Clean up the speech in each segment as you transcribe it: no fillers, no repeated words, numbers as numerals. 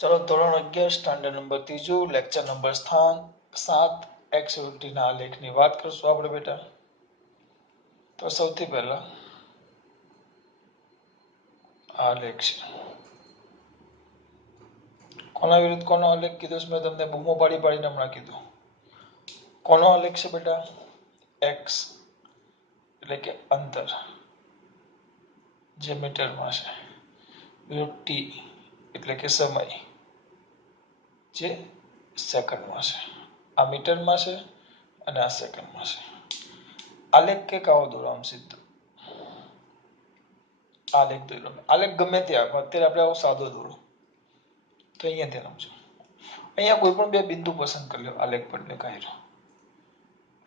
चलो ધોરણ 11 standard number 3 lecture number સ્થાન 7 એક્ટિવિટી ના આલેખની વાત કરશું આપણે બેટા। તો સૌથી પહેલા આલેખ છે, કોના વિરુદ્ધ કોનો આલેખ કીધો છે? મેં તમને બૂમો પાડી પાડીને હમણાં કીધું। કોનો આલેખ છે બેટા? x એટલે કે અંતર જે મીટરમાં છે, વિરુદ્ધ t એટલે કે સમય જે સેકન્ડમાં છે। આ મીટરમાં છે અને આ સેકન્ડમાં છે। આલેખ કે કાવો દોરો આમ સીધો આલેખ દોરો। આલેખ ગમે તે આખો, અત્યારે આપણે આવો સાદો દોરો તો અહીંયા ધ્યાન આપજો। અહીંયા કોઈ પણ બે બિંદુ પસંદ કરી લો આલેખ પર ને કર્યો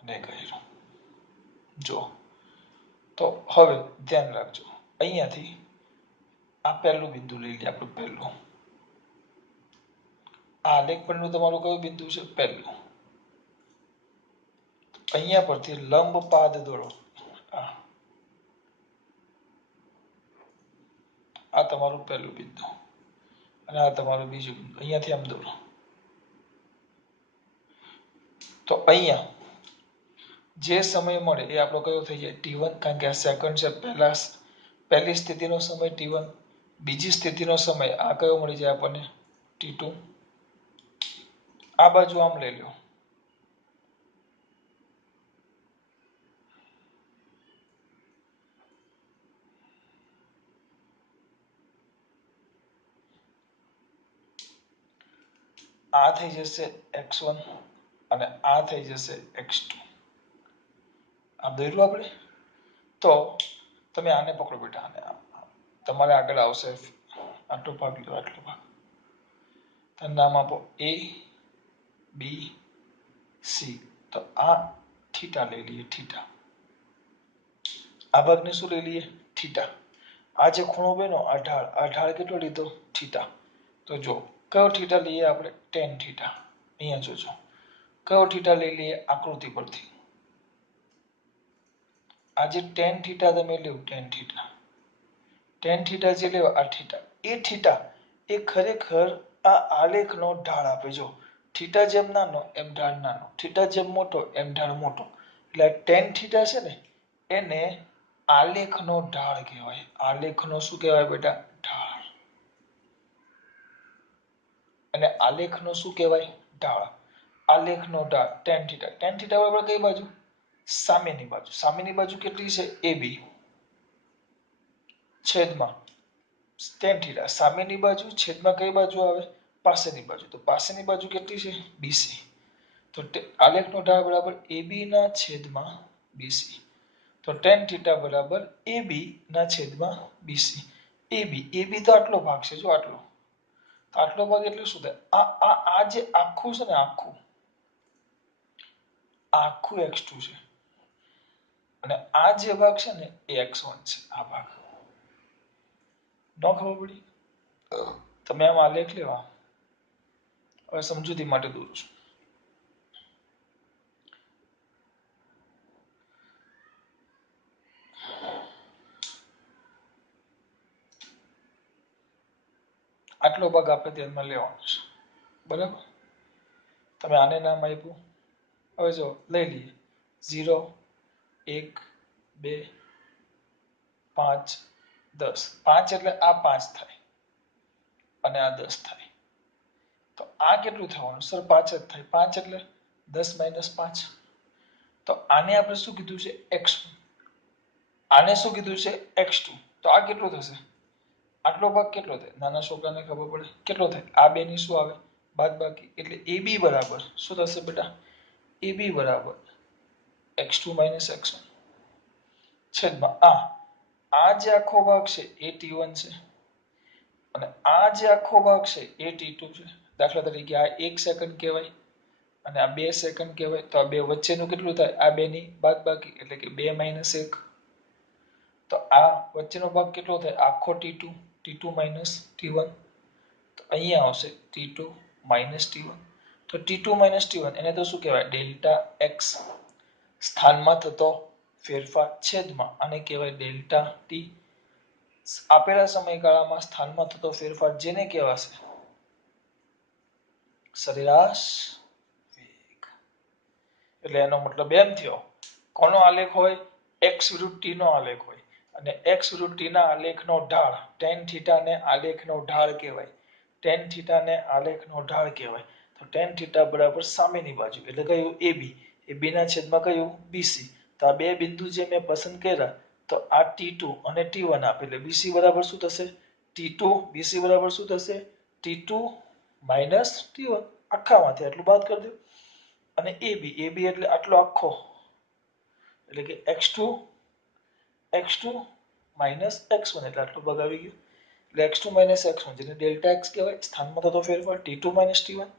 ને કર્યો। જો તો હવે ધ્યાન રાખજો, અહીંયાથી આ પહેલું બિંદુ લઈ લે આપણું પહેલું। આ આલેખ પરનું તમારું કયું બિંદુ છે? પહેલું। અહીંયા પરથી લંબ પાદ દોરો। આ તમારું પહેલું બિંદુ અને આ તમારું બીજું બિંદુ, અહીંયાથી આમ દોરો તો અહીંયા જે સમય મળે એ આપણો કયો થઈ જાય? t1, કારણ કે આ સેકન્ડ છે। પહેલી સ્થિતિનો સમય t1, બીજી સ્થિતિનો સમય આ કયો મળી જાય આપણને? t2। આ બાજુ આમ લઈ લો, આ થઈ જશે x1 અને આ થઈ જશે x2। આ દોર્યું આપણે। તો તમે આને પકડો બેટા, આને તમારે આગળ આવશે આટલો ભાગ લો, આટલો ભાગ, નામ આપો a b c। તો આ થીટા લઈ લઈએ, થીટા। આ ભાગને શું લઈ લઈએ? થીટા। આ જે ખૂણો બન્યો આ ઢાળ કેટલો લીધો? થીટા। તો જો કયો થીટા લઈએ આપણે? tan theta. અહીંયા જોજો કયો થીટા લઈ લઈએ આકૃતિ પરથી? આ જે tan થીટા તમે લ્યો, tan થીટા, tan થીટા જે લ્યો આ થીટા, એ થીટા એ ખરેખર આ આલેખનો ઢાળ આપે। જો થીટા જેમ નાનો એમ ઢાળ નાનો, થીટા જેમ મોટો એમ ઢાળ મોટો, એટલે tan થીટા છે ને એને આલેખનો ઢાળ કહેવાય। આલેખનો શું કહેવાય બેટા? ઢાળ। અને આલેખનો શું કહેવાય? ઢાળ। આલેખનો ઢાળ tan થીટા। tan થીટા બરાબર કઈ બાજુ? સામેની બાજુ। સામેની બાજુ કેટલી છે? AB છેદમાં tan થીટા। સામેની બાજુ છેદમાં કઈ બાજુ આવે? પાસેની બાજુ। તો પાસેની બાજુ કેટલી છે? BC। તો આલેખનો ઢાળ બરાબર AB ના છેદમાં BC। તો tan થીટા બરાબર AB ના છેદમાં BC। AB તો આટલો ભાગ છે, જો આટલો, આટલો ભાગ એટલે શું થાય? આ જે આખું છે ને, આખું x2 છે અને આ જે ભાગ છે ને એ x1 છે। આ ભાગ ન ખબર પડી? તમે આમ આલેખ લેવા, હવે સમજૂતી માટે દોરું છું। આટલો ભાગ આપણે ધ્યાનમાં લેવાનો છે, બરાબર? તમે આને નામ આપ્યું। હવે જો લઈ લઈએ 0 1 2 5 10। 5 એટલે આ 5 થાય અને આ 10 થાય। તો આ કેટલું થવાનું? સર 5 જ થાય। 5 એટલે 10 - 5। તો આને આપણે શું કીધું છે? x1। આને શું કીધું છે? x2। તો આ કેટલું થશે? આટલો ભાગ કેટલો થાય? નાના છોકરાને ખબર પડે કેટલો થાય? આ બે ની શું આવે? બાદબાકી। એટલે AB બરાબર શું થશે બેટા? AB બરાબર x2 - x1 છેદમાં આ જે આખો ભાગ છે એ t1 છે અને આ જે આખો ભાગ છે એ t2 છે। દાખલા તરીકે આ 1 સેકન્ડ કહેવાય અને આ 2 સેકન્ડ કહેવાય। તો આ બે વચ્ચેનું કેટલું થાય? આ બે ની બાદબાકી એટલે કે 2 - 1। તો આ વચ્ચેનો ભાગ કેટલો થાય? આખો t2 - t1। તો અહીંયા આવશે t2 - t1। તો t2 - t1 એને તો શું કહેવાય? Delta x। સ્થાનમાં થતો ફેરફાર છેદમાં આને કહેવાય ડેલ્ટા t। આપેલા સમયગાળામાં સ્થાનમાં થતો ફેરફાર જેને કહેવાશે સરેરાશ વેગ. એટલે એનો મતલબ એમ થયો, કોનો આલેખ હોય? એક્સ વિરુદ્ધ ટી નો આલેખ હોય અને એક્સ વિરુદ્ધ ટી ના આલેખનો ઢાળ tan થીટા ને આલેખનો ઢાળ કહેવાય. tan થીટા ને આલેખનો ઢાળ કહેવાય. તો tan થીટા બરાબર સામેની બાજુ એટલે કયું? AB. AB ના છેદમાં કયું? BC. તો આ બે બિંદુ જે મેં પસંદ કર્યા તો આ T2 અને T1 આપે એટલે BC બરાબર શું થશે? T2 BC બરાબર શું થશે? T2 minus T1. આખામાંથી આટલું બાદ કરી દો અને AB એટલે આટલો આખો એટલે કે x2 માઇનસ x1 એટલે આટલું ભાગ આવી ગયું એટલે x2 માઇનસ x1 જેને ડેલ્ટા x કહેવાય. સ્થાનમાં થતો ફેરફાર T2 minus T1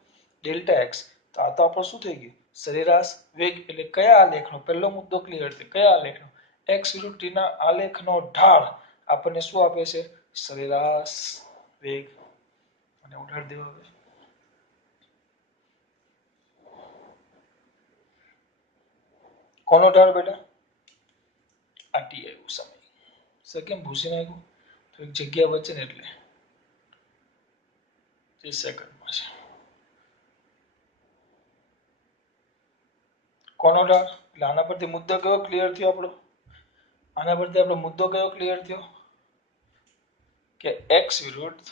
delta x. તો આ તો આપણું શું થઈ ગયું? સરેરાશ વેગ. એટલે કયા આલેખનો? પહેલો મુદ્દો ક્લિયર છે. કયા આલેખનો? x વિરુદ્ધ t ના આલેખનો ઢાળ આપણને શું આપે છે? સરેરાશ વેગ. અને ઉડાડી દેવા હવે. કોનો ઢાળ બેટા? આ ટી આવ્યું સમય. સર કેમ ભૂસી નાખ્યું? તો એક જગ્યા વચ્ચે ને એટલે 30 સેકન્ડમાં છે. કોનો ઢાળ? એટલે આના પરથી મુદ્દો કયો ક્લિયર થયો આપણો? આના પરથી આપણો મુદ્દો કયો ક્લિયર થયો? કે x વિરુદ્ધ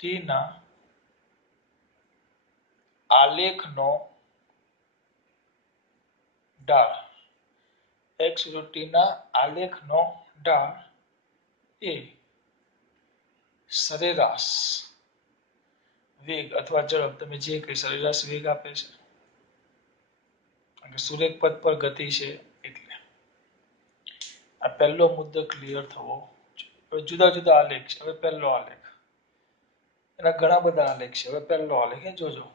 t ના આલેખનો ઢાળ x વિરુદ્ધ t ના આલેખનો ઢાળ એ સરેરાશ વેગ અથવા ઝડપ, તમે જે કઈ સરેરાશ વેગ આપે છે અને સુરેખ પથ પર ગતિ છે એટલે આ પહેલો મુદ્દો ક્લિયર થવો જોઈએ. જુદા જુદા આલેખ છે. હવે પહેલો આલેખ, એના ઘણા બધા આલેખ છે. હવે પહેલો આલેખ એ જોજો.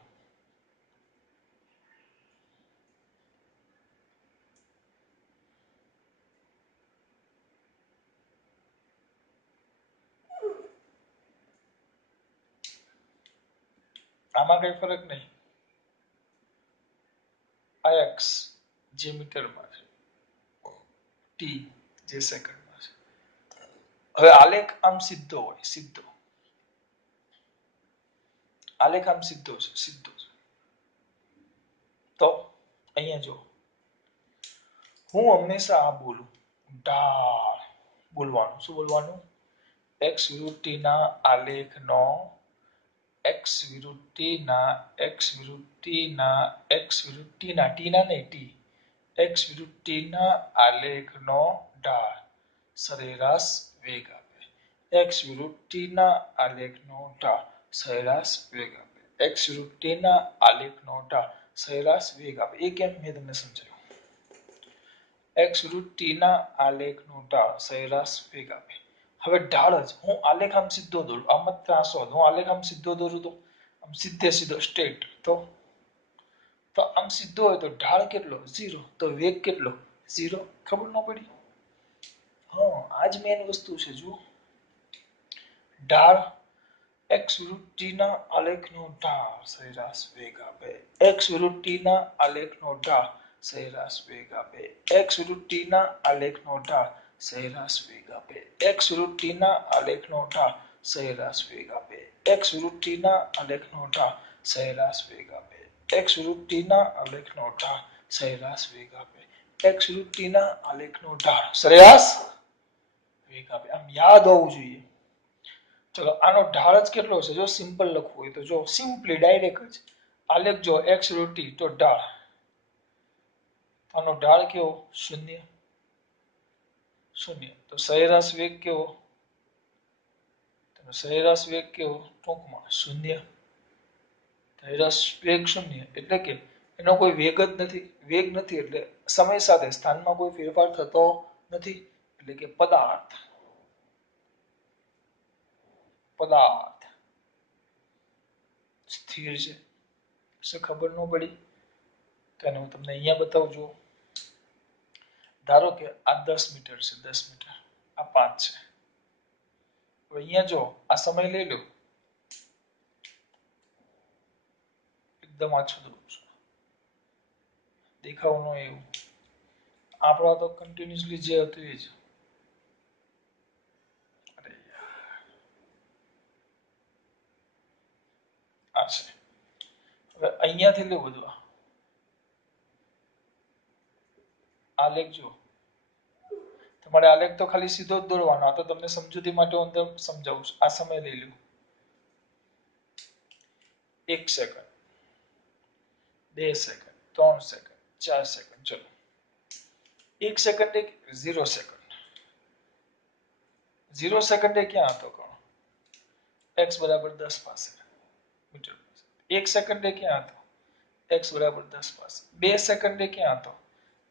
આમાં કઈ ફરક નહીં. આ x જે મીટરમાં છે, t જે સેકન્ડમાં છે. હવે આલેખ આમ સીધો હોય, સીધો આલેખ આમ સીધો છે, સીધો છે. તો અહીંયા જો હું હંમેશા આ બોલું, ઢાળ બોલવાનું. શું બોલવાનું? x વિરુદ્ધ t ના આલેખનો x વિરુદ્ધ t ના નહીં t x વિરુદ્ધ t ના આલેખનો ઢાળ સરેરાશ વેગ આપે. x વિરુદ્ધ t ના આલેખનો ઢાળ સરેરાશ વેગ આપે. x વિરુદ્ધ t ના આલેખનો ઢાળ સરેરાશ વેગ આપે. એ કેમ મેં તમને સમજાવ્યું. x વિરુદ્ધ t ના આલેખનો ઢાળ સરેરાશ વેગ આપે. હવે ઢાળ જ હું આલેખ આમ સીધો દોરું, આમ જ ત્રાસો હું આલેખ આમ સીધો દોરું તો આમ સીધે સીધો સ્ટ્રેટ તો આમ સીધો હોય તો ઢાળ કેટલો? 0. તો વેગ કેટલો? 0. ખબર ન પડી? હા, આજ મેન વસ્તુ છે. જુઓ, ઢાળ x વિરુદ્ધ t ના આલેખનો ઢાળ સરેરાશ વેગ આપે. x વિરુદ્ધ t ના આલેખનો ઢાળ સરેરાશ વેગ આપે. x વિરુદ્ધ t ના આલેખનો ઢાળ સરેરાશ વેગ આપે. x વિરુદ્ધ t ના આલેખનો ઢાળ સરેરાશ વેગ આપે. x વિરુદ્ધ t ના આલેખનો ઢાળ સરેરાશ વેગ આપે. x વિરુદ્ધ t ના આલેખનો ઢાળ સરેરાશ વેગ આપે. x વિરુદ્ધ t ના આલેખનો ઢાળ સરેરાશ વેગ આપે. આમ યાદ હોવું જોઈએ. ચલો, આનો ઢાળ જ કેટલો છે? જો સિમ્પલ લખવું હોય તો જો સિમ્પલી ડાયરેક્ટ જ આલેખ જો x વિરુદ્ધ t તો ઢાળ, આનો ઢાળ કેવો? 0. તો સરેરાશ વેગ કેવો? સરેરાશ વેગ કેવો? ટૂંકમાં 0. સરેરાશ વેગ 0 એટલે કે એનો કોઈ વેગ જ નથી. વેગ નથી એટલે સમય સાથે સ્થાનમાં કોઈ ફેરફાર થતો નથી. એટલે કે પદાર્થ સ્થિર છે. શું ખબર ન પડી? તો હું તમને અહીંયા બતાવું છું. ધારો કે આ 10 મીટર છે, 10 મીટર, આ 5 છે. હવે અહીંયા જો આ સમય લઈ લો, એકદમ આછો દોરું છું, દેખાવ ન એવું. આપણો તો કન્ટિન્યુઅસલી જે હતું એ જ. આ છે. હવે અહીંયાથી લેવું બધું આલેખ જો તમારે આલેખ તો ખાલી સીધો જ દોરવાનો. આ તો તમને સમજૂતી માટે હું અંદર સમજાવું છું. આ સમય લઈ લો 1 સેકન્ડ 2 સેકન્ડ 3 સેકન્ડ 4 સેકન્ડ ચલો 1 સેકન્ડ 0 સેકન્ડ 0 સેકન્ડે ક્યાં હતો કોણ x બરાબર 10 પાસે મીટર 1 સેકન્ડે ક્યાં હતો x બરાબર 10 પાસે 2 સેકન્ડે ક્યાં હતો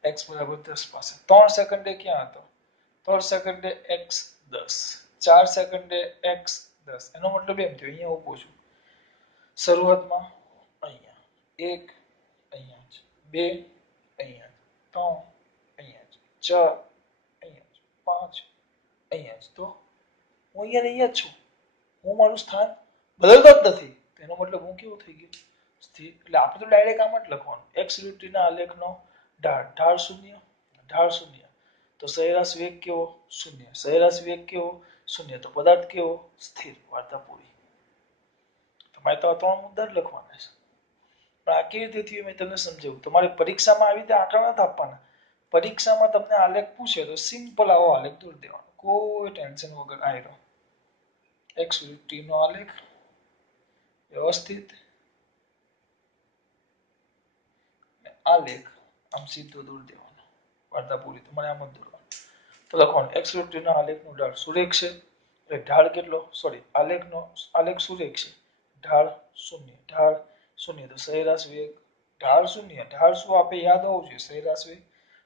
x બરાબર 10 પાસે 3 સેકન્ડે ક્યાં હતો 3 સેકન્ડે x 10 4 સેકન્ડે x 10 એનો મતલબ એમ થયો અહીંયા ઊભો છું શરૂઆતમાં અહીંયા 1 અહીંયા છે 2 અહીંયા 3 અહીંયા છે 4 અહીંયા છે 5 અહીંયા છે તો હું અહીંયા જ છું હું મારું સ્થાન બદલતો જ નથી તેનો મતલબ હું કેવું થઈ ગયું સ્થિર એટલે આપણે તો ડાયરેક્ટ આમ જ લખવાનું x લીટીના આલેખનો ઢાળ શૂન્ય તો સરેરાશ વેગ કેવો શૂન્ય સરેરાશ વેગ કેવો શૂન્ય તો પદાર્થ કેવો સ્થિર વાર્તા પૂરી તમારે તો આ 3 મુદ્દા જ લખવાના છે પણ આ કેવી રીતે થયું મેં તમને સમજાવ્યું તમારે પરીક્ષામાં આવી રીતે આંકડા નથી આપવાના પરીક્ષામાં તમને આલેખ પૂછે તો સિમ્પલ આવો આલેખ દોરી દેવાનો કોઈ ટેન્શન વગર આયરો x લીટીનો આલેખ વ્યવસ્થિત આલેખ આમ સીધો દોરી દેવાનો વાર્તા પૂરી તમારે આમ જ દોરવાનું તો લખવાનું x લીટીના આલેખનો ઢાળ સુરેખ છે એટલે ઢાળ કેટલો સોરી આલેખ સુરેખ છે ઢાળ શૂન્ય તો સરેરાશ વેગ ઢાળ શૂન્ય ઢાળ શું આપે યાદ હોવું જોઈએ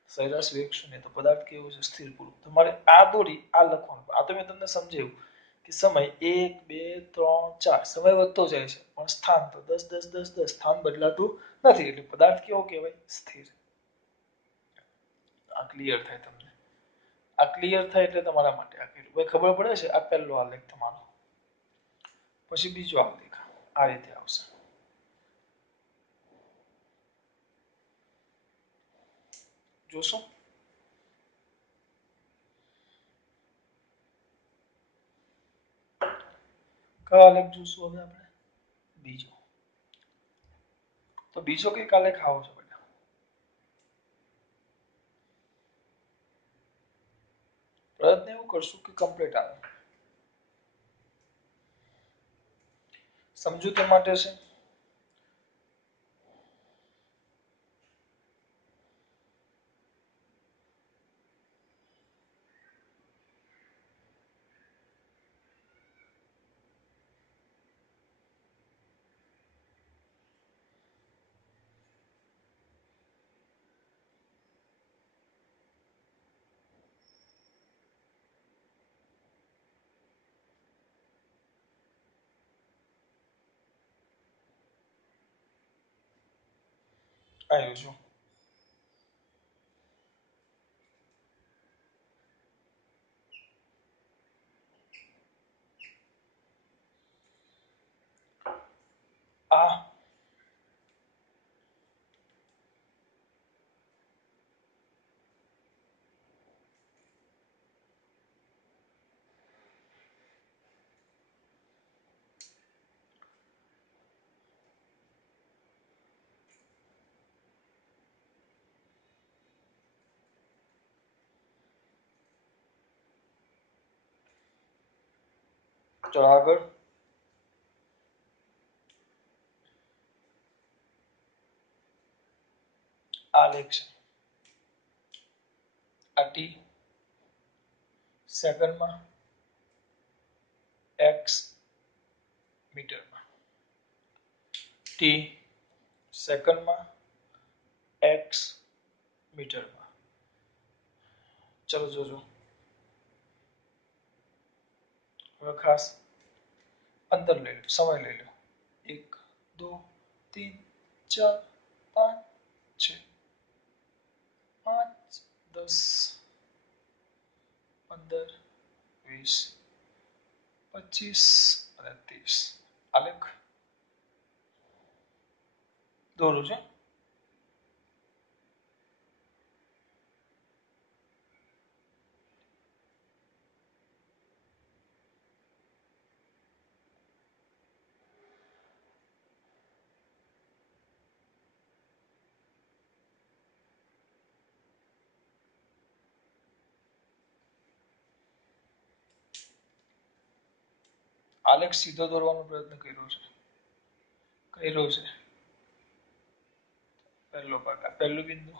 સરેરાશ વેગ શૂન્ય તો પદાર્થ કેવો છે સ્થિર પૂરું તમારે આ દોરી આ લખવાનું આ તો મેં તમને સમજાવ્યું કે સમય 1 2 3 4 સમય વધતો જાય છે પણ સ્થાન તો 10 10 10 10 સ્થાન બદલાતું નથી એટલે પદાર્થ કેવો કહેવાય સ્થિર આ ક્લિયર થાય તમને આ ક્લિયર થાય એટલે તમારા માટે આ કર્યું ભાઈ ખબર પડે છે આ પહેલો આલેખ તમારો પછી બીજો આલેખ આ રીતે આવશે જોશો કયો આલેખ જોશું હવે આપણે બીજો તો બીજો કઈક આલેખ આવો છે બેટા પ્રયત્ન એવું કરશું કે કમ્પ્લીટ આવે સમજૂતી માટે છે આવ્યું છું આ ચલો આગળ આલેખ છે આ ટી સેકન્ડમાં x મીટરમાં ટી સેકન્ડમાં x મીટરમાં ચલો જોજો હવે ખાસ અંતર લઈ લો સમય લઈ લો 1 2 3 4 5 6 5 10 15 20 25 અને 30 આલેખ દોરું છે આલેખ સીધો દોરવાનો પ્રયત્ન કર્યો છે પહેલો ભાગ આ પહેલું બિંદુ,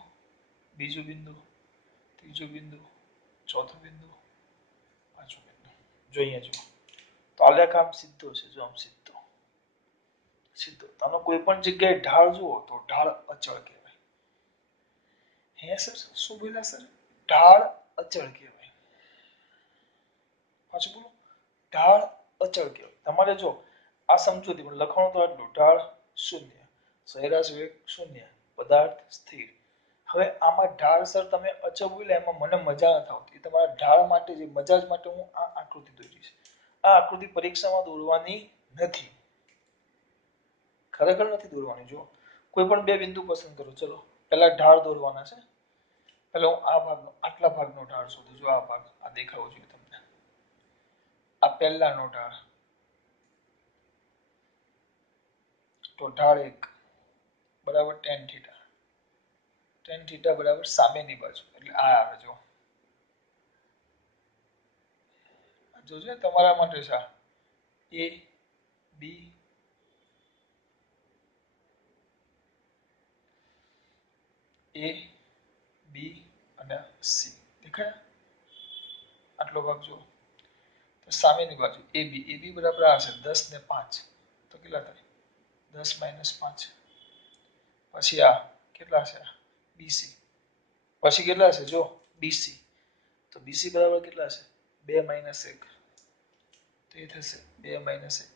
બીજું બિંદુ, ત્રીજું બિંદુ, ચોથું બિંદુ, પાંચમું બિંદુ. જો અહીંયા જુઓ તો આલેખ આમ સીધો છે, જો આમ સીધો તમે કોઈ પણ જગ્યાએ ઢાળ જુઓ તો ઢાળ અચળ કહેવાય. હે સર શું બોલ્યા સર? ઢાળ અચળ કહેવાય. પાછું બોલો, ઢાળ અચળ કહેવાય. તમારે જો આ સમજૂતી પણ લખવાનું તો આટલું: ઢાળ શૂન્ય, સરેરાશ વેગ શૂન્ય, પદાર્થ સ્થિર. હવે આમાં ઢાળ સર તમે અચળ બોલ્યા એમાં મને મજા નથી આવતી. તમારા ઢાળ માટે જે મજા માટે હું આ આકૃતિ દોરીશ. આ આકૃતિ પરીક્ષામાં દોરવાની નથી, ખરેખર નથી દોરવાની. જો કોઈ પણ બે બિંદુ પસંદ કરો. ચલો પહેલા ઢાળ દોરવાના છે. પહેલા હું આ ભાગનો આટલા ભાગનો ઢાળ શોધું. જો આ ભાગ આ દેખાવો જોઈએ તમને. આ પહેલાનો ઢાળ તો ઢાળ 1 બરાબર tan થીટા. tan થીટા બરાબર સામેની બાજુ એટલે આ આવે. જો જોજો તમારા માટે છે એ બી એ બી અને સી દેખાય. આટલો ભાગ જો તો સામેની બાજુ એ બી બરાબર આ છે 10 ને 5 તો કેટલા થાય? 10 - 5. પછી આ કેટલા છે? બીસી. પછી કેટલા છે? જો બીસી. તો બીસી બરાબર કેટલા છે? 2 - 1 તો એ થશે 2 - 1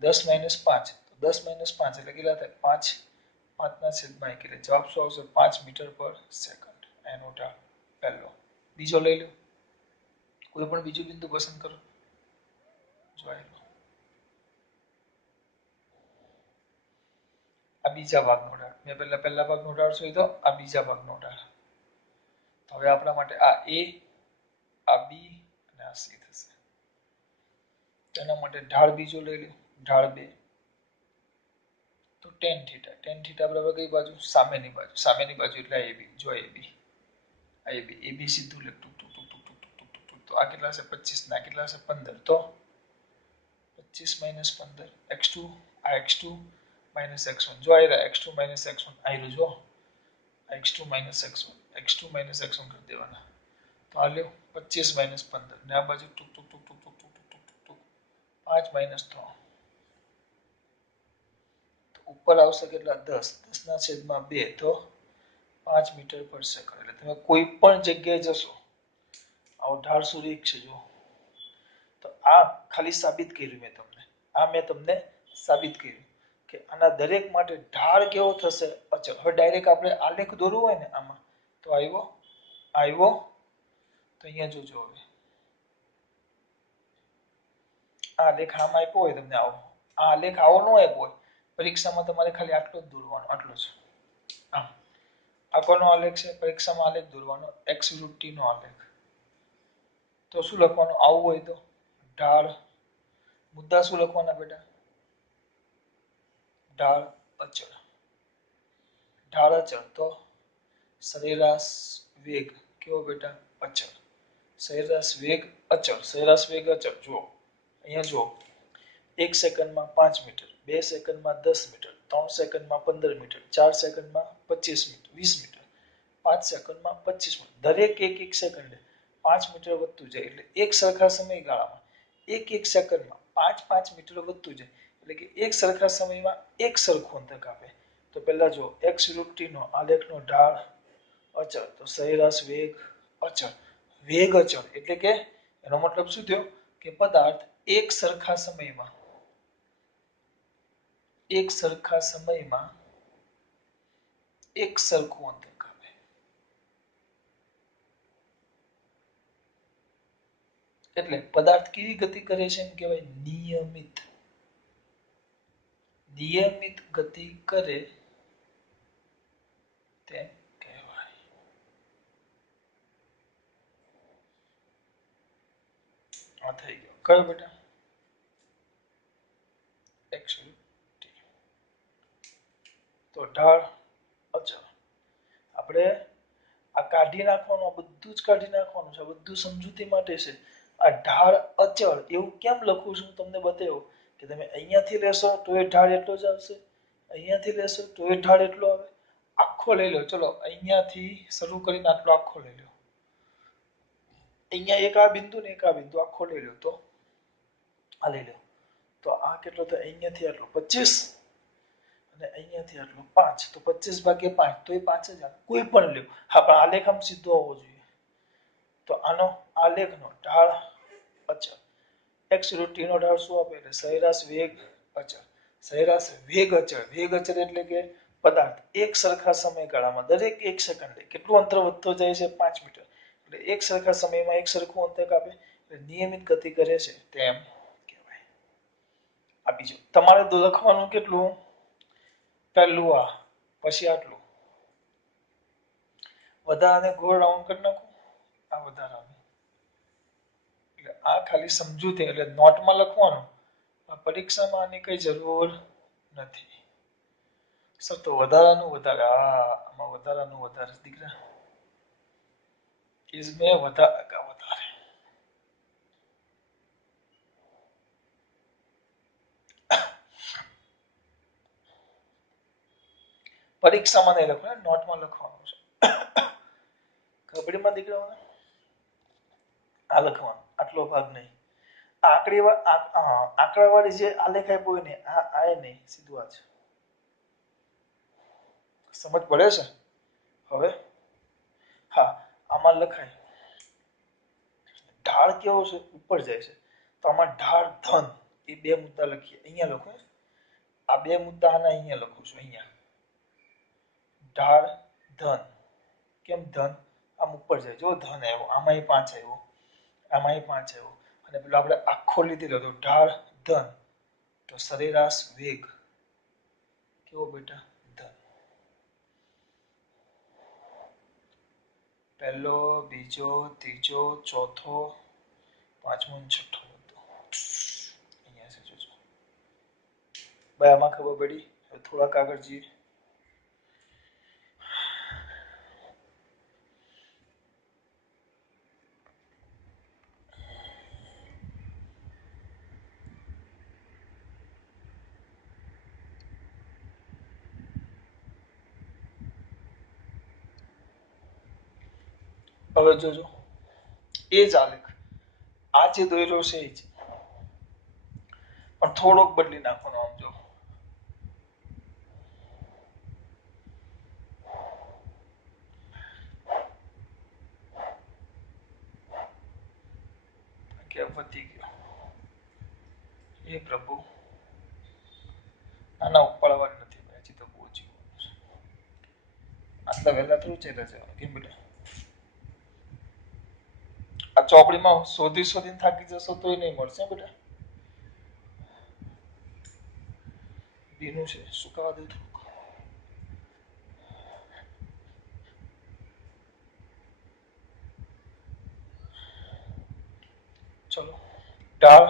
10 - 5 તો 10 - 5 એટલે કેટલા થાય? 5 5 ના છેદમાં 1 એટલે જવાબ શું આવશે? 5 મીટર પર સેકન્ડ. એનો ઢાળ પહેલો. બીજો લઈ લો, કોઈ પણ બીજું બિંદુ પસંદ કરો. જોઈ લો આ બીજા ભાગનો ઢાળ. મેં પહેલા ભાગનો ઢાળ શોધ્યો, આ બીજા ભાગનો ઢાળ. હવે આપણા માટે આ એ, આ બી અને આ સી થશે. તેના માટે ઢાળ બીજો લઈ લો, ઢાળ 2 તો tan થીટા. tan થીટા બરાબર કઈ બાજુ? સામેની બાજુ. સામેની બાજુ એટલે એ બી. જો એ બી, આ એ બી સીધું લે ટુક ટુક ટુક ટુક ટુક ટુક ટુક. તો આ કેટલા છે? 25 ના કેટલા છે? 15. તો 25 - 15 x2 આ x2 - x1. જો આ x2 - x1 આયરું. જો x2 - x1 x2 - x1 કરી દેવાના. તો આ લ્યો 25 - 15 ને આ બાજુ ટુક ટુક ટુક ટુક ટુક ટુક ટુક ટુક ટુક 5 - 3 તો ઉપર આવશે કેટલા? 10 10 ના છેદમાં 2 તો 5 મીટર પર સેકન્ડ. એટલે તમે કોઈ પણ જગ્યાએ જશો આવો ઢાળ સુરેખ છે. જો તો આ ખાલી સાબિત કર્યું મેં તમને. આ મેં તમને સાબિત કર્યું કે આના દરેક માટે ઢાળ કેવો થશે? અચળ. હવે ડાયરેક્ટ આપણે આલેખ દોરવો હોય ને આમાં તો આવ્યો તો અહીંયા જોજો. હવે આ આલેખ આમ આપ્યો હોય તમને આવો, આ આલેખ આવો ન આપ્યો હોય પરીક્ષામાં તમારે ખાલી આટલો જ દોરવાનો, આટલો જ. આમ આ કોનો આલેખ છે? પરીક્ષામાં આલેખ દોરવાનો x વિરુદ્ધ t નો આલેખ. તો શું લખવાનું? આવું હોય તો ઢાળ. મુદ્દા શું લખવાના બેટા? ઢાળ અચળ. ઢાળ અચળ તો સરેરાશ વેગ કેવો બેટા? અચળ. સરેરાશ વેગ અચળ. સરેરાશ વેગ અચળ. જુઓ અહીંયા જુઓ 1 સેકન્ડમાં 5 મીટર, 2 સેકન્ડમાં 10 મીટર, 3 સેકન્ડમાં 15 મીટર, 4 સેકન્ડમાં 25 મીટર, 20 મીટર, 5 સેકન્ડમાં 25 મીટર. દરેક એક સેકન્ડે 5 મીટર વધતું જાય. એટલે એક સરખા સમયગાળામાં એક સેકન્ડમાં 5 મીટર વધતું જાય. એટલે કે એક સરખા સમયમાં એક સરખું અંતર કાપે. તો પહેલા જો x વિરુદ્ધ t નો આલેખનો ઢાળ અચળ તો સરેરાશ વેગ અચળ. વેગ અચળ એટલે કે એનો મતલબ શું થયો? કે પદાર્થ એક સરખા સમયમાં એક સરખું અંતર કાપે. એટલે પદાર્થ કેવી ગતિ કરે છે? એમ કહેવાય નિયમિત ગતિ કરે તેમ કહેવાય. આ થઈ ગયો કયો બેટા? x t. તો ઢાળ અચળ. આપણે આ કાઢી નાખવાનું, બધું જ કાઢી નાખવાનું છે. બધું સમજૂતી માટે છે. આ ઢાળ અચળ એવું કેમ લખું છું તમને બતાવ્યું કે તમે અહીંયાથી લેશો તો એ ઢાળ એટલો જ આવશે, અહીંયાથી લેશો તો એ ઢાળ એટલો આવે. આખો લઈ લો, ચલો અહીંયાથી શરૂ કરીને આટલો આખો લઈ લો, અહીંયા એક આ બિંદુ ને એક આ બિંદુ આખો લઈ લો, તો આ લઈ લો તો આ કેટલો થાય, અહીંયાથી આટલો 25 અને અહીંયાથી આટલો 5, તો 25 ભાગ્યા 5 તો એ 5 જ આવે. કોઈ પણ લ્યો, હા પણ આલેખ આમ સીધો આવવો જોઈએ. તો આનો આલેખનો ઢાળ અચળ, x √t નો ઢાળ શું આપે એટલે સરેરાશ વેગ અચળ. સરેરાશ વેગ અચળ, વેગ અચળ એટલે કે પદાર્થ એક સરખા સમયગાળામાં દરેક 1 સેકન્ડે કેટલું અંતર વધતો જાય છે, 5 મીટર. એટલે એક સરખા સમયમાં એક સરખું અંતર કાપે એટલે નિયમિત ગતિ કરે છે તેમ કહેવાય. આ બીજું તમારે લખવાનું કેટલું, પહેલું આ, પછી આટલું, વધારાને ગોળ રાઉન્ડ કરી નાખો, આ વધારાનું. એટલે આ ખાલી સમજૂતી એટલે નોટમાં લખવાનું, પરીક્ષામાં આની કઈ જરૂર નથી. સર તો વધારાનું વધારે, હા આમાં વધારાનું વધારે દીકરા, इसमें વધારે. પરીક્ષામાં નહીં લખવાનું, નોટમાં લખવાનું છે. ખબડીમાં દીકરાઓને આ લખવાનું, આટલો ભાગ નહીં. આંકડાવાળી જે આલેખ આપ્યો હોય ને આ નહીં, સીધું આ છે. સમજ પડે છે હવે? હા, આમાં લખાય ઢાળ કેવો છે, ઉપર જાય છે, તો આમાં ઢાળ ધન, એ બે મુદ્દા લખીએ. અહીંયા લખો, આ બે મુદ્દા આના અહીંયા લખું છું, અહીંયા ઢાળ ધન. કેમ ધન, આમ ઉપર જાય, જો ધન આવ્યો, આમાં 5 આવ્યો, આમાં 5 આવ્યો, અને પેલો આપણે આખો લીધેલો તો ઢાળ ધન, તો સરેરાશ વેગ કેવો બેટા, ધન. પહેલો, બીજો, ત્રીજો, ચોથો, પાંચમો, છઠ્ઠો મુદ્દો અહીંયા છે, જોજો ભાઈ. આમાં ખબર પડી? હવે થોડાક આગળ જઈએ. હવે જોજો, એ જ આલેખ આ જે દોર્યો છે એ જ, પણ થોડોક બદલી નાખવાનો. આમ જો, કે વધી ગયો, એ પ્રભુ આના ઉપાડવાની નથી, હજી તો પહોંચી ગયું છે. આટલા વહેલા થોડું ચાલ્યા જવાનું, કેમ બેટા? આ ચોપડીમાં શોધીને થાકી જશો તોય નહીં મળશે બેટા. ભીનું છે, સુકાવા દે થોડુંક. ચલો, ઢાળ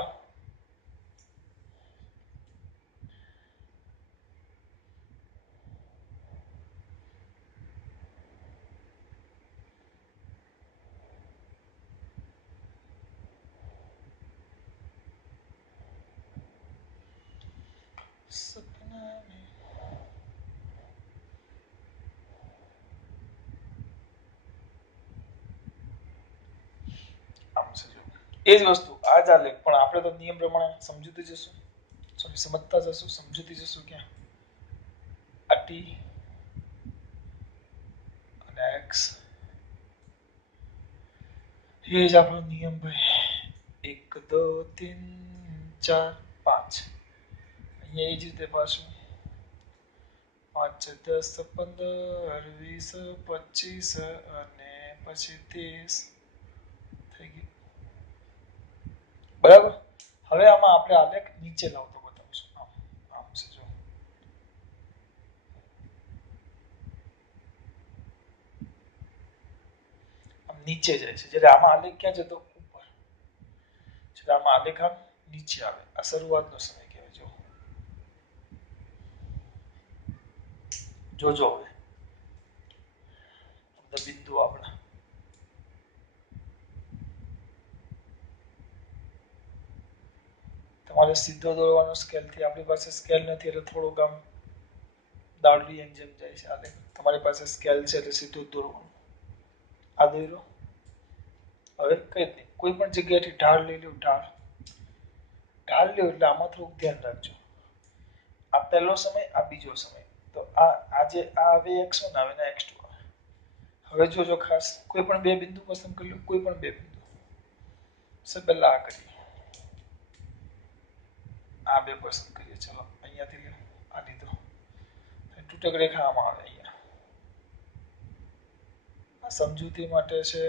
સપના में આમ છે, જો એ જ વસ્તુ આ જ આલેખ, પણ આપણે તો નિયમ પ્રમાણે સમજૂતી જશું, સમજતા જશું, સમજૂતી જશું. ક્યાં આ ટી અને એક્સ, એ જ આપણો નિયમ ભાઈ. 1 2 3 4 5, અહીંયા એ જ રીતે પાછું 5 10 15 20 25 અને પછી 30 થઈ ગયું. બરાબર. હવે આમાં આપણે આલેખ નીચે લાવતો બતાવીશું. આમ છે, જો આમ નીચે જાય છે, જ્યારે આમાં આલેખ ક્યાં જતો, ઉપર. જ્યારે આમાં આલેખ આમ નીચે આવે, આ શરૂઆતનો સમય કહેવાય. જોજો હવે બિંદુ આપણા તમારે સીધો દોરવાનો સ્કેલથી. આપણી પાસે સ્કેલ નથી એટલે થોડુંક આમ દાળની જેમ જાય છે આલેખ. તમારી પાસે સ્કેલ છે એટલે સીધું જ દોરવાનું. આ દોર્યો. હવે કઈ નહીં, કોઈ પણ જગ્યાએથી ઢાળ લઈ લો. ઢાળ લ્યો એટલે આમાં થોડુંક ધ્યાન રાખજો. આ પહેલો સમય, આ બીજો સમય. તો આજે આ હવે x1 આવે ને x2 આવે. હવે જોજો ખાસ, કોઈ પણ બે બિંદુ પસંદ કરી લો. કોઈ પણ બે બિંદુ. પહેલા આ કરીએ. આ બે પસંદ કરીએ. ચલો અહીંયાથી લ્યો. આ લીધો. તૂટક રેખા આમાં આવે અહીંયા. આ સમજૂતી માટે છે.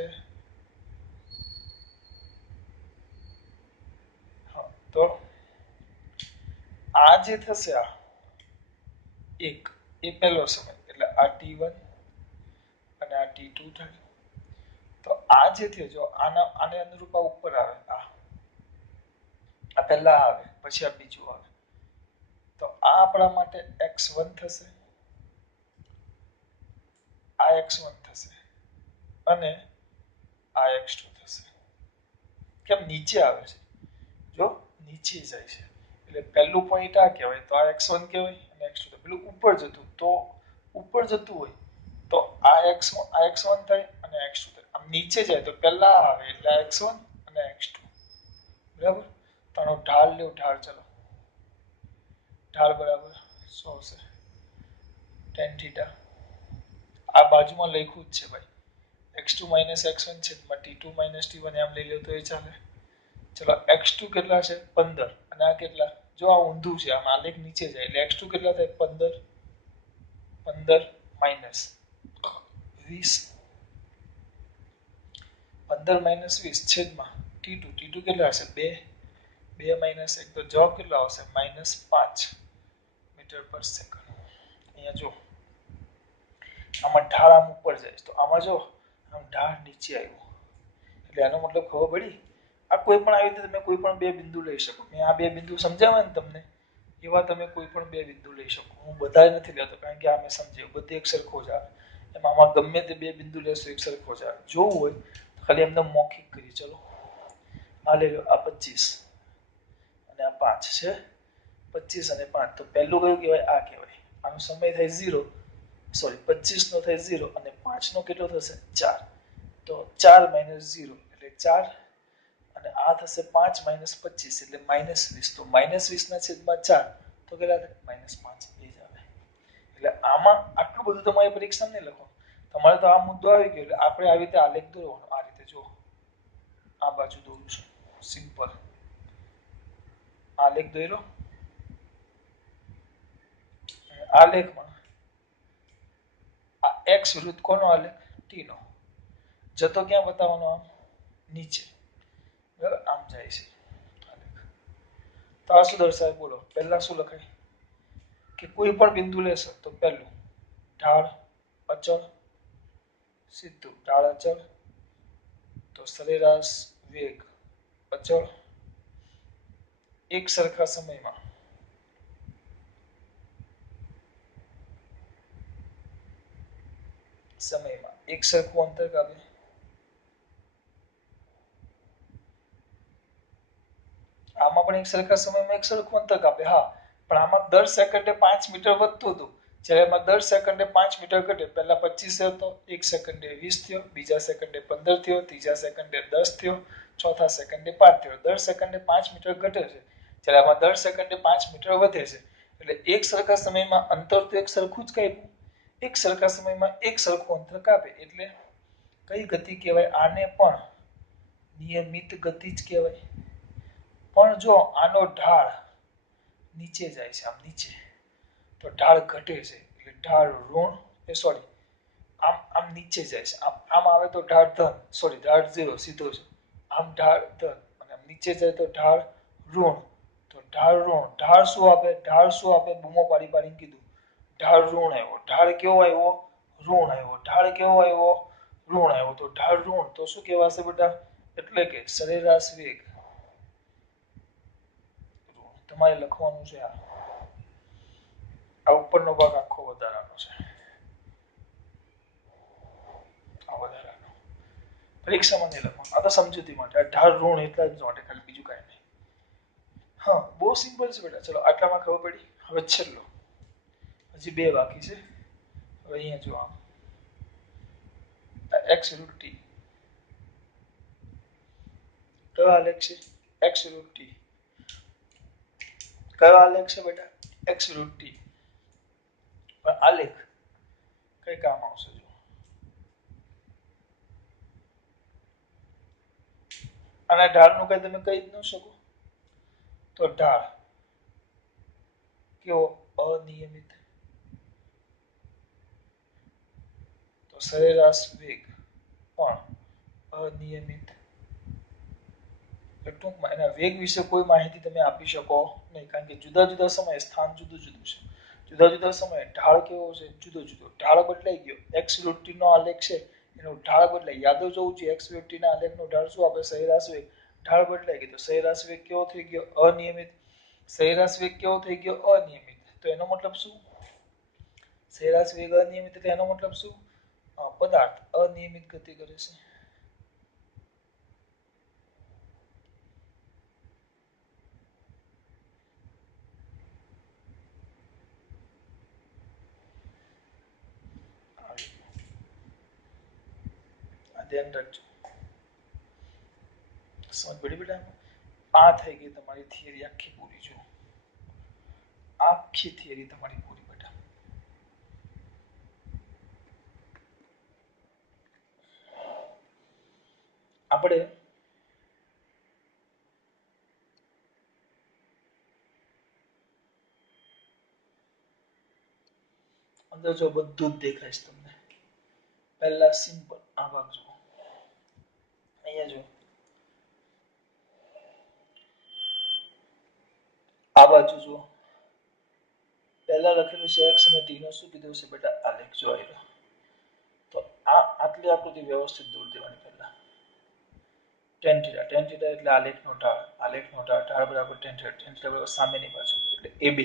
હા, તો આ જે થશે આ એક એ પહેલો સમય એટલે આ t1 અને આ t2 થાય. તો આ જે થયો જો આને અનુરૂપ આ ઉપર આવે. આ પહેલા આવે પછી આ બીજું આવે. તો આ આપણા માટે x1 થશે. આ x1 થશે અને આ x2 થશે. કેમ નીચે આવે છે? જો નીચે જાય છે એટલે પહેલું પોઈન્ટ આ કહેવાય, તો આ x1 કહેવાય અને x2. પેલું ઉપર જતું, તો ઉપર જતું હોય તો આ x1 થાય અને x2 થાય. આમ નીચે જાય તો પહેલા આવે એટલે આ x1 અને x2. બરાબર. તો આનો ઢાળ લ્યો. ઢાળ ચલો. ઢાળ બરાબર શું આવશે? tan theta. આ બાજુમાં લખ્યું જ છે ભાઈ. x2 - x1 છેદમાં t2 - t1 એમ લઈ લો તો એ ચાલે. ચલો x2 કેટલા છે? 15. અને આ કેટલા? જો આ ઊંધું છે, આમ આલેખ નીચે જાય એટલે x2 કેટલા થાય? 15 માઇનસ 20. 15 - 20 છેદમાં t2 કેટલા હશે? 2 - 1 તો જવાબ કેટલો આવશે? -5 મીટર પર સેકન્ડ. અહીંયા જો આમાં ઢાળ આમ ઉપર જાય તો આમાં જો આમ ઢાળ નીચે આવ્યું એટલે આનો મતલબ ખબર પડી. આ કોઈ પણ આવી રીતે તમે કોઈ પણ બે બિંદુ લઈ શકો. મેં આ બે બિંદુ સમજાવ્યા ને તમને, એવા તમે કોઈ પણ બે બિંદુ લઈ શકો. હું બધા નથી લેતો કારણ કે આ મેં સમજાવ્યું બધે એક સરખો જ આવે. એમાં આમાં ગમે તે બે બિંદુ લેશો એક સરખો જ આવે. જોવું હોય તો ખાલી એમને મૌખિક કરી. ચલો આ લઈ લો. આ 25 અને આ 5 છે. 25 અને 5 તો પહેલું કયું કહેવાય? આ કહેવાય. આનો સમય થાય 0. સોરી 25 નો થાય 0 અને 5 નો કેટલો થશે? 4. તો 4 - 0 એટલે 4 અને આ થશે 5 - 25 એટલે -20. તો -20 ના છેદમાં 4 તો કેટલા થાય? -5 એ જ આવે. એટલે આમાં આટલું બધું તમારી પરીક્ષા નહીં લખો. તમારે તો આ મુદ્દો આવી ગયો એટલે આપણે આવી રીતે આલેખ દોરવાનો. આ રીતે જો આ બાજુ દોરું છું. સિમ્પલ આલેખ દોર્યો. આલેખમાં આ x વિરુદ્ધ કોનો આલેખ? t નો. જતો ક્યાં બતાવવાનો? આમ નીચે. બરાબર આમ જાય છે આલેખ. તો આ શું દર્શાવે? બોલો પહેલા શું લખાય? કે કોઈ પણ બિંદુ લેશો તો પહેલું ઢાળ અચળ, સીધું ઢાળ અચળ, તો સરેરાશ વેગ અચળ. એક સરખા સમયમાં એક સરખું અંતર કાપે. આમાં પણ એક સરખા સમયમાં એક સરખું અંતર કાપે. હા, પણ આમાં દર સેકન્ડે 5 મીટર વધતું હતું, જ્યારે એમાં દર સેકન્ડે 5 મીટર ઘટે. પહેલા 25 હતો, એક સેકન્ડે 20 થયો, બીજા સેકન્ડે 15 થયો, ત્રીજા સેકન્ડે 10 થયો, ચોથા સેકન્ડે 5 થયો. દર સેકન્ડે 5 મીટર ઘટે છે, જ્યારે આમાં દર સેકન્ડે 5 મીટર વધે છે. એટલે એક સરખા સમયમાં અંતર તો એક સરખું જ કાપ્યું. એક સરખા સમયમાં એક સરખું અંતર કાપે એટલે કઈ ગતિ કહેવાય? આને પણ નિયમિત ગતિ જ કહેવાય. પણ જો આનો ઢાળ નીચે જાય છે, આમ નીચે, તો ઢાળ ઘટે છે એટલે ઢાળ ઋણ આમ નીચે જાય છે. આમ આવે તો ઢાળ ધન, સોરી ઢાળ 0 સીધો છે. આમ ઢાળ ધન અને આમ નીચે જાય તો ઢાળ ઋણ. તો ઢાળ ઋણ. ઢાળ શું આપે? બૂમો પાડી પાડીને કીધું. ઢાળ ઋણ આવ્યો. ઢાળ કેવો આવ્યો? ઋણ આવ્યો. ઢાળ કેવો આવ્યો? ઋણ આવ્યો. તો ઢાળ ઋણ તો શું કહેવાશે બેટા? એટલે કે સરેરાશ વેગ. તમારે લખવાનું છે આ ઉપરનો ભાગ આખો વધારાનો છે. આ વધારાનો પરીક્ષામાં નહીં લખવાનું. આ તો સમજૂતી માટે. આ ઢાળ ઋણ એટલા જ માટે, ખાલી બીજું કાંઈ નહીં. हाँ બહુ સિમ્પલ છે બેટા. ચલો આટલામાં ખબર પડી. હવે છેલ્લો, હજી બે બાકી છે. હવે અહીંયા જો આમ એક્સ રૂટ ટી કયો આલેખ છે? X route T. કયો આલેખ છે બેટા? X route T. પણ આલેખ કઈ કામ આવશે? જો અને ઢાળનું કઈ તમે કહી જ ન શકો. તો ઢાળ કેવો? અનિયમિત. તો સરેરાશ વેગ પણ અનિયમિત. ટૂંકમાં એના વેગ વિશે કોઈ માહિતી તમે આપી શકો નહીં, કારણ કે જુદા જુદા સમયે સ્થાન જુદું જુદું છે. જુદા જુદા સમયે ઢાળ કેવો છે? જુદો જુદો. ઢાળ બદલાઈ ગયો. એક્સ રૂટ ટી નો આલેખ છે એનો ઢાળ બદલાઈ. યાદ જવું જોઈએ એક્સ રૂટ ટી ના આલેખનો ઢાળ શું આપણે? સરેરાશ વેગ. ઢાળ બદલાઈ ગઈ તો સરેરાશ વેગ કેવો થઈ ગયો? અનિયમિત. સરેરાશ વેગ કેવો થઈ ગયો? અનિયમિત. તો એનો મતલબ શું? સરેરાશ વેગ અનિયમિત એટલે એનો મતલબ શું? પદાર્થ અનિયમિત ગતિ કરે છે. ધ્યાન રાખજો. સમજ પડી બેટા? આ થઈ ગઈ તમારી થિયરી આખી પૂરી. જો આખી થિયરી તમારી પૂરી બેટા. આપણે અંદર જો બધું જ દેખાય છે તમને. પહેલા સિમ્પલ આ ભાગ જુઓ. અહીંયા જો આ બાજુ જુઓ. પહેલા લખેલું છે એક્સ અને ટી નો શું કીધું છે બેટા? આલેખ. જો આવ્યો. તો આ આટલી આકૃતિ વ્યવસ્થિત દોરી દેવાની. પહેલા ટેન થીટા. ટેન થીટા એટલે આલેખનો ઢાળ. આલેખનો ઢાળ. ઢાળ બરાબર ટેન થીટા. ટેન થીટા બરાબર સામેની બાજુ એટલે AB.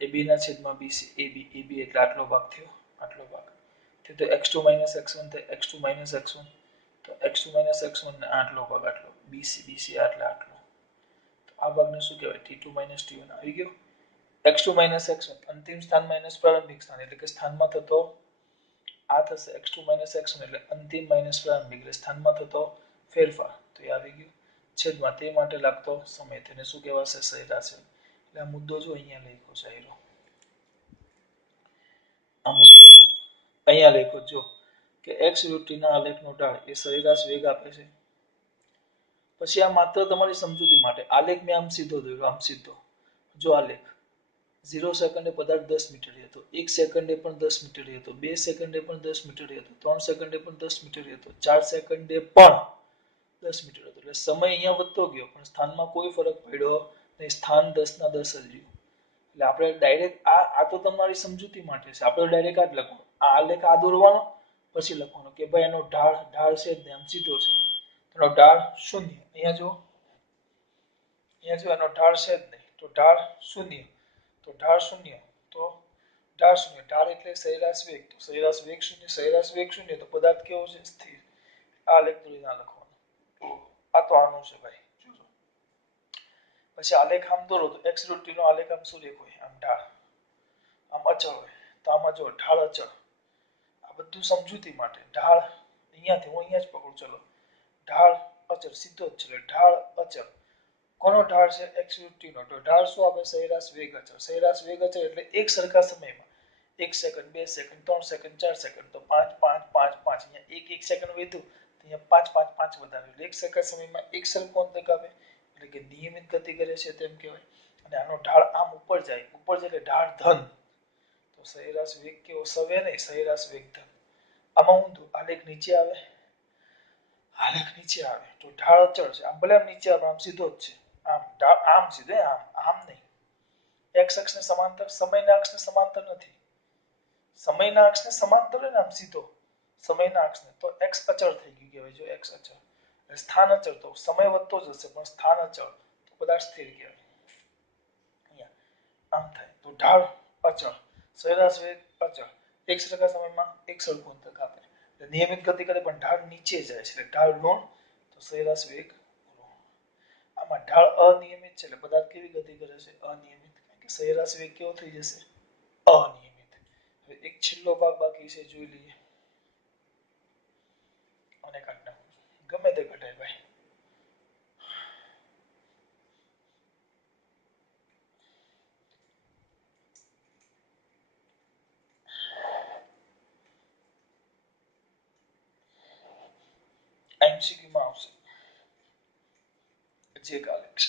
AB ના છેદમાં BC. AB એટલે આટલો ભાગ થયો. આટલો ભાગ તો x2 - x1 થાય. x2 - x1 તો x2 - x1 ને આટલો ભાગ આટલો. BC આટલે આટલો. તો આ ભાગને શું કહેવાય? T2 - T1 આવી ગયો. x2 - x1 અંતિમ સ્થાન માઇનસ પ્રારંભિક સ્થાન એટલે કે સ્થાનમાં થતો આ થશે. x2 - x1 એટલે અંતિમ માઇનસ પ્રારંભિક એટલે સ્થાનમાં થતો ફેરફાર. તો એ આવી ગયું. છેદમાં તે માટે લાગતો સમય. તેને શું કહેવાશે? સરેરાશ વેગ. એટલે આ મુદ્દો જો અહીંયા લખ્યો છે. આ મુદ્દો અહીંયા લખ્યો જો કે એક્સ રૂટ ટી ના આલેખનો ઢાળ એ સરેરાશ વેગ આપે છે. પછી આ માત્ર તમારી સમજૂતી માટે. આલેખ મેં આમ સીધો દોર્યો. આમ સીધો. જો આલેખ 0 સેકન્ડે પદાર્થ 10 મીટર હતો. 1 સેકન્ડે પણ 10 મીટર હતો. 2 સેકન્ડે પણ 10 મીટર હતો. 3 સેકન્ડે પણ 10 મીટર હતો. 4 સેકન્ડે પણ 10 મીટર હતો. એટલે સમય અહીંયા વધતો ગયો પણ સ્થાનમાં કોઈ ફરક પડ્યો નહીં. સ્થાન 10 ના 10 જ રહ્યું. એટલે આપણે ડાયરેક્ટ આ તો તમારી સમજૂતી માટે છે. આપણે ડાયરેક્ટ આ જ લખવાનું. આ આલેખ આ દોરવાનો પછી લખવાનું કે ભાઈ એનો ઢાળ છે જ આમ સીધો છે. એનો ઢાળ 0. અહીંયા જો એનો ઢાળ છે જ નહીં. તો ઢાળ 0. તો ઢાળ 0. તો ઢાળ 0. ઢાળ એટલે સરેરાશ વેગ. તો સરેરાશ વેગ 0. સરેરાશ વેગ 0 તો પદાર્થ કેવો છે? સ્થિર. આ આલેખ દોરી ના લખવાનું. આ તો આનું છે ભાઈ. જોજો. પછી આલેખ આમ દોરો તો એક્સ રૂટ ટી નો આલેખ આમ શું દેખાય? આમ ઢાળ. આમ અચળ હોય. તો આમાં જો ઢાળ અચળ. આ બધું સમજૂતી માટે. ઢાળ અહીંયાથી હું અહીંયા જ પકડું. ચલો ઢાળ અચળ સીધો જ છે. ઢાળ અચળ. કોનો ઢાળ છે? એક્સ રૂટ ટી નો. તો ઢાળ શું આપણે? સરેરાશ વેગ અચળ. સરેરાશ વેગ અચળ એટલે એક સરખા સમયમાં 1 સેકન્ડ 2 સેકન્ડ 3 સેકન્ડ 4 સેકન્ડ તો 5 5 5 5 અહીંયા એક સેકન્ડ વધ્યું તો અહીંયા 5 5 5 વધારે એટલે એક સરખા સમયમાં એક સરખું અંતર કાપે એટલે કે નિયમિત ગતિ કરે છે તેમ કહેવાય. અને આનો ઢાળ આમ ઉપર જાય એટલે ઢાળ ધન. તો સરેરાશ વેગ કેવો? સવે નહીં, સરેરાશ વેગ ધન. આમાં ઊંધું. આલેખ નીચે આવે. આલેખ નીચે આવે તો ઢાળ અચળ છે. આમ ભલે આમ નીચે આવે આમ સીધો જ છે. આમ ઢાળ આમ સીધો. આમ નહીં. એક્સ અક્ષને સમાંતર. સમયના અક્ષને સમાંતર નથી. સમયના અક્ષને સમાંતર હોય ને આમ સીધો સમયના અક્ષને તો એક્સ અચળ થઈ ગયું કહેવાય. જો એક્સ અચળ. સ્થાન અચળ તો સમય વધતો જશે પણ સ્થાન અચળ તો પદાર્થ સ્થિર કહેવાય. અહીંયા આમ થાય તો ઢાળ અચળ. સરેરાશ વેગ અચળ. એક સરખા સમયમાં એક સરખું અંતર કાપે. નિયમિત ગતિ કરે પણ ઢાળ નીચે જાય છે. ઢાળ ઋણ તો સરેરાશ વેગ. આમાં ઢાળ અનિયમિત છે એટલે પદાર્થ કેવી ગતિ કરે છે? અનિયમિત. કારણ કે સરેરાશ વેગ કેવો થઈ જશે? અનિયમિત. હવે એક છેલ્લો ભાગ બાકી છે, જોઈ લઈએ. અને કાઢી નાખું છું. ગમે તે ઘટાય ભાઈ. MCQ માં આવશે જે કાલે છે.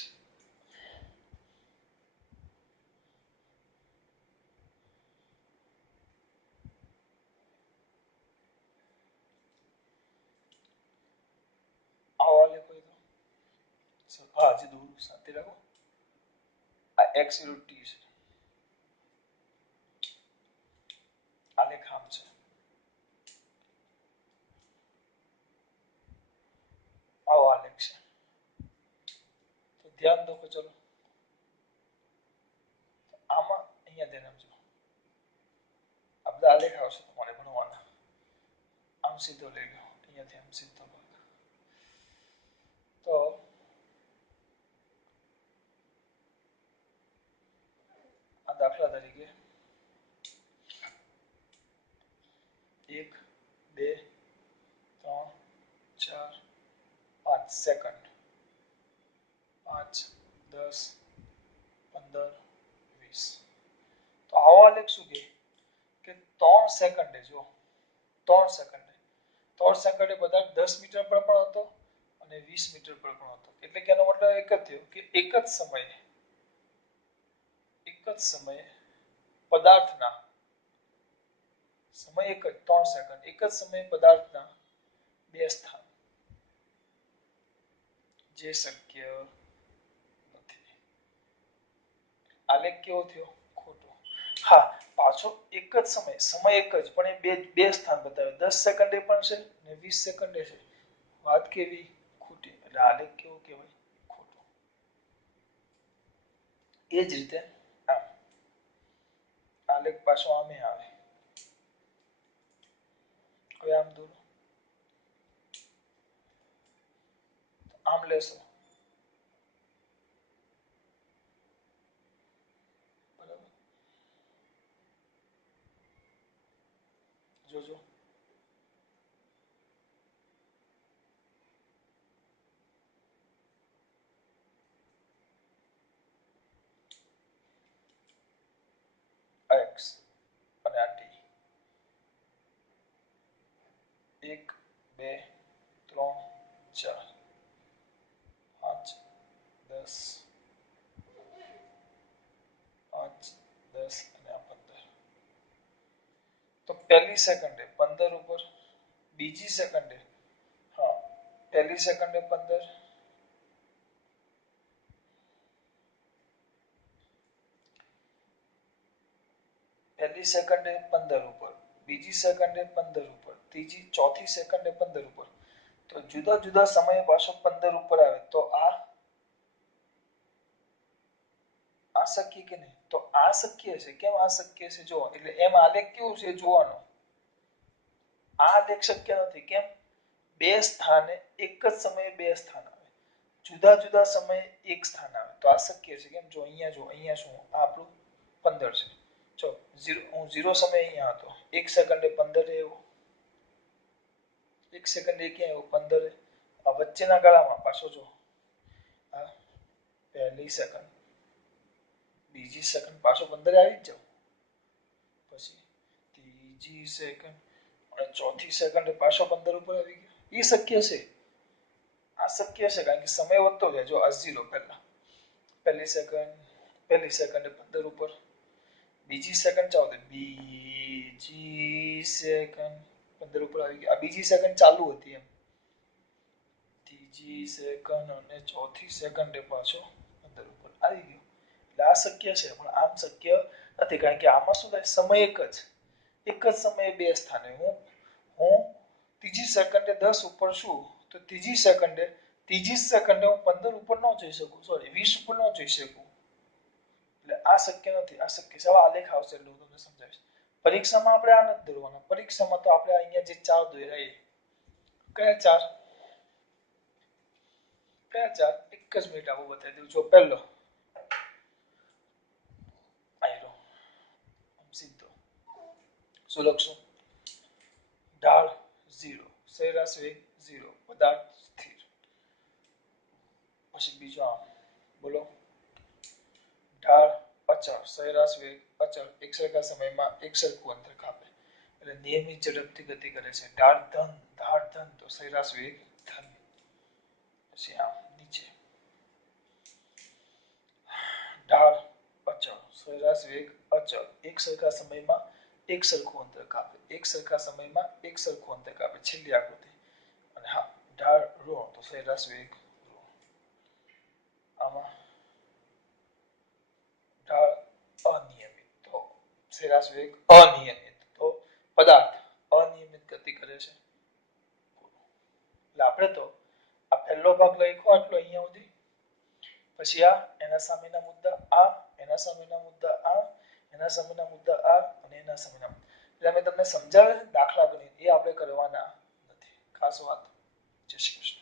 આવો આલેખ હોય તો હા હજી દૂર શાંતિ રાખો. આ x વિરુદ્ધ t છે. આલેખ આમ છે. આવો આલેખ છે. તો ધ્યાન દો કે ચલો આમાં અહીંયા ધ્યાન આપજો. આ બધા આલેખ આવશે તમારે ભણવાના. આમ સીધો લઈ લો, અહીંયાથી આમ સીધો ભાગ. તો આ દાખલા તરીકે 1 2 3 4 5 સેકન્ડ 5 10 15 20. તો આવો આલેખ શું કે 3 સેકન્ડે જો 3 સેકન્ડે 3 સેકન્ડે પદાર્થ 10 મીટર પર પણ હતો અને 20 મીટર પર પણ હતો. એટલે કે એનો મતલબ એક જ થયો કે એક જ સમયે પદાર્થના સમય એક જ 3 સેકન્ડ એક જ સમયે પદાર્થના બે સ્થાન જે શક્ય નથી. આલેખ કેવો થયો? ખોટો. હા પાછો એક જ સમય એક જ પણ એ બે સ્થાન બતાવે. 10 સેકન્ડે પણ છે ને 20 સેકન્ડે છે. વાત કેવી? ખોટી. એટલે આલેખ કેવો કહેવાય? ખોટો. એ જ રીતે આમ આલેખ પાછો આમે આવે. હવે આમ દોરો. આમ લેશો બરાબર. જોજો x અને આ t 1 2 3 4 5 10 5 10 અને આ 15. તો પહેલી સેકન્ડે 15 ઉપર, બીજી સેકન્ડે હા પહેલી સેકન્ડે 15, પહેલી સેકન્ડે 15 ઉપર, બીજી સેકન્ડે 15 ઉપર, ત્રીજી ચોથી સેકન્ડે 15 ઉપર. તો જુદા જુદા સમયે પાછો 15 ઉપર આવે તો આ શક્ય કે નહીં? તો આ શક્ય છે. કેમ આ શક્ય છે? જો એટલે એમ આલેખ કેવું છે જોવાનો. આ આલેખ શક્ય નથી. કેમ? બે સ્થાને એક જ સમયે બે સ્થાન આવે, જુદા જુદા સમયે એક સ્થાન આવે તો આ શક્ય છે. કેમ? જો અહીંયા શું આ આપણું 15 છે. જો હું 0 સમય અહીંયા હતો, 1 સેકન્ડે 15 આવ્યો, 1 સેકન્ડે ક્યાં આવ્યો? 15. આ વચ્ચેના ગાળામાં પાછો જો આ પહેલી સેકન્ડ, બીજી સેકન્ડ પાછો 15 આવી જ જાવ. પછી ત્રીજી સેકન્ડ અને ચોથી સેકન્ડે પાછો 15 ઉપર આવી ગયો. એ શક્ય છે. આ શક્ય છે કારણ કે સમય વધતો જાય. જો આ 0 પહેલી સેકન્ડે 15 ઉપર, બીજી સેકન્ડ ચાલુ થઈ, બીજી સેકન્ડ 15 ઉપર આવી ગઈ. આ બીજી સેકન્ડ ચાલુ હતી એમ. ત્રીજી સેકન્ડ અને ચોથી સેકન્ડે પાછો 15 ઉપર આવી ગયો. એટલે આ શક્ય છે પણ આમ શક્ય નથી કારણ કે આમાં શું થાય? સમય એક જ સમયે બે સ્થાને હું ત્રીજી સેકન્ડે 10 ઉપર છું તો ત્રીજી સેકન્ડે હું 15 ઉપર ન જઈ શકું, સોરી 20 ઉપર ન જઈ શકું. એટલે આ શક્ય નથી. આ શક્ય છે. આલેખ આવશે એટલે હું તમને સમજાવીશ. પરીક્ષામાં આપણે આ નથી દોરવાના. પરીક્ષામાં તો આપણે અહીંયા જે ચાર દોર્યા એ કયા ચાર? એક જ મિનિટ આવું બતાવી દઉં. જો પહેલો આયરો સીધો શું લખશું? ઢાળ 0, સરેરાશ વેગ 0, પદાર્થ સ્થિર. પછી બીજો આમ બોલો, ઢાળ અચળ, સરેરાશ વેગ અચળ, એક સરખા સમયમાં એક સરખું અંતર કાપે. એટલે નિયમિત ઝડપથી ગતિ કરે છે. ઢાળ ધન તો સરેરાશ વેગ ધન. પછી આમ નીચે ઢાળ અચળ, સરેરાશ વેગ અચળ, એક સરખા સમયમાં એક સરખું અંતર કાપે. એક સરખા સમયમાં એક સરખું અંતર કાપે. છેલ્લી આકૃતિ. અને હા, ઢાળ ઋણ તો સરેરાશ વેગ ઋણ. આમાં ઢાળ અનિયમિત તો સરેરાશ વેગ અનિયમિત તો પદાર્થ અનિયમિત ગતિ કરે છે. એટલે આપણે તો આ પહેલો ભાગ લખ્યો આટલો અહીંયા સુધી. પછી આ એના સામેના મુદ્દા આ, એના સામેના મુદ્દા આ, એના સામેના મુદ્દા આ અને એના સામેના મુદ્દા. એટલે અમે તમને સમજાવે દાખલા ગણિત એ આપણે કરવાના નથી. ખાસ વાત. જય શ્રી કૃષ્ણ.